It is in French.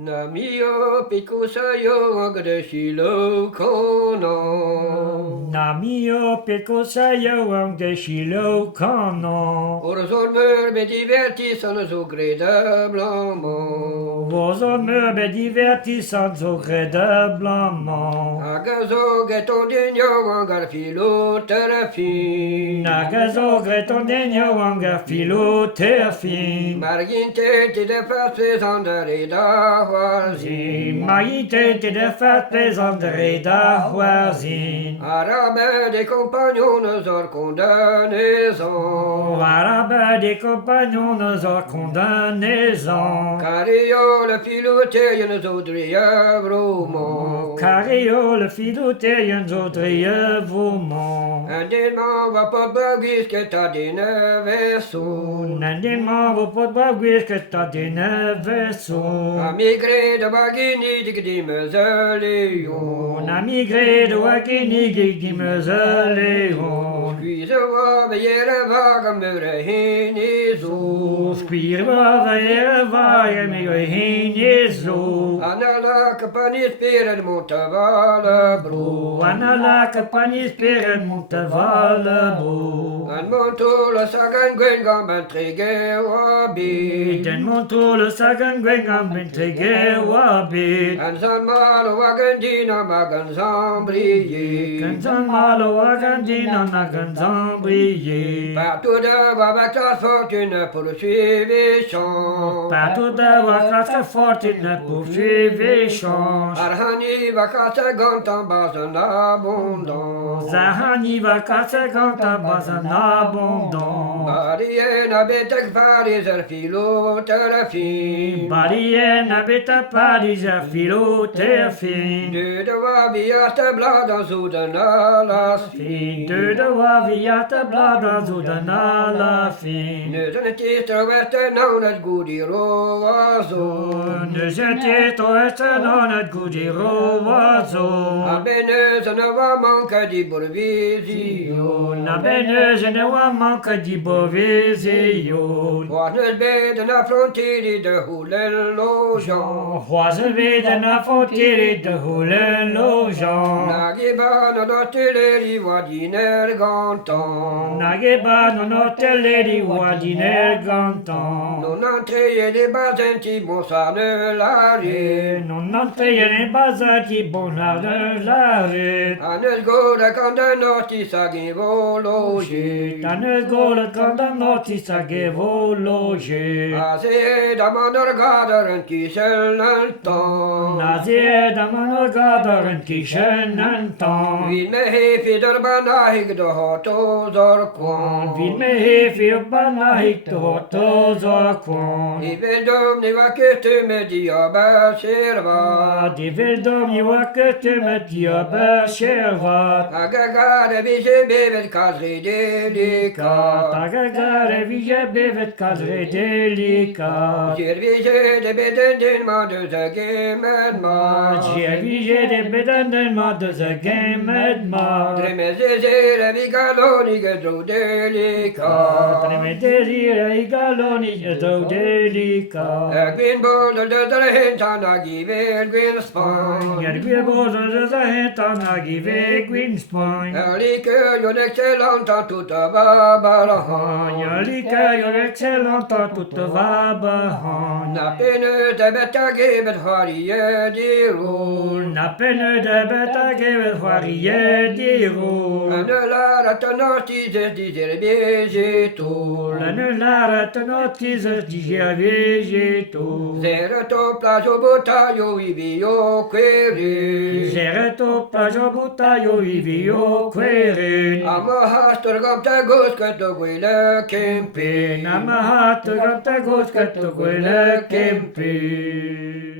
Namio Pikusayo Agdeshilo Kono Namio Pecosaio Angdeshilo Kano Orzormer me diverti sono su credablement Vos me divertis sans agréablement Agazo geton digno angarfilo terafin Nagazo Gretondegno Angafilo Terfin Marginte ti de face andare da Huarzin Maïté de fat plaisanterie d'Ahuazin Arabe des compagnons or condamnaison Arabe des compagnons nos condamnaison Cario le filoté nous audria vromont Cario le filouté un zodrie voumont Un démon va pas bagis que t'as des vaisseaux Nandima vos pot bagouis que t'as des vaisseaux A migré de bagini di meuseléon On a migré de Wakini Gimmezeléon Puis je vois veiller le vague me réhinizo Spirva vaeva emigo Jesu Anala capani spira de montaval bro Anala capani speren montaval bo An monto la sagan gwen gamben trege wabi Den monto le sagan gwengam bentrege wabit An san malo wagen dina magan zambriye Ganzan malo agandina naganzan briller Partout de babata fortune poursuivez chant Partout de votre fortune poursuivez change Arhani vakata gantan bazan abondant Zahani va casser quand t'as pas un abondant Mariena betek pariser filo terafin Barien habita Paris à philotherfin De wabiata bladan zudan alas fin De waviata blada zudana la fin Nöden tistra verte naunet gudiro vazo Ne jetait toi dans notre goudiro oiseau Abenösen va manca di borvisio La beneuse ne wa manque di bovisio Warnes beden a frontieri de hulen lojan Roise vide na frontiere de hulen lojan Nagiban och artilleri var diner gantan Nageba non hotelleri wadiner gantan Non entreie les bazenti monsane lari Non entreie bazati bonare laret Anes goda kanda noti sagi vologi Tanes gole kanda noti sagevo loge Ase da manor gadaren kisel nantan Nazie da manogadaren kishenantan Vil me hefi der banahig do hoto zorkon Vil me hefi banahik to zakon I vedom ni vaketu med diaba serva De veldom i wakete met diaba shervat Agagare vi se bevet kazri delika Tagagare vije bevet kadre delika Service de beden din ma de zage med ma Vije de bedanden ma de zagem med ma Dremeze zere vi galoni gedro delika Treme desire i galoni do delika Gwyn bod de der hentan a giver gwyn span Ger gwir bod de zahetan a give Gwinspoint Like yon excellent a tuta babarahan Yalika your excellent a tut va bahan Na pene de betta gebet harie di rol Na peine de beta give varie diro Ane la ratanoti zes di zerbe tul Lane lara notice di vegeto Zere to plazo botaio ivio quere Zereto plajo butaio ivio queren Ama hastor gamta gosket do gwile kempe Namahat gata goskat quelle kempe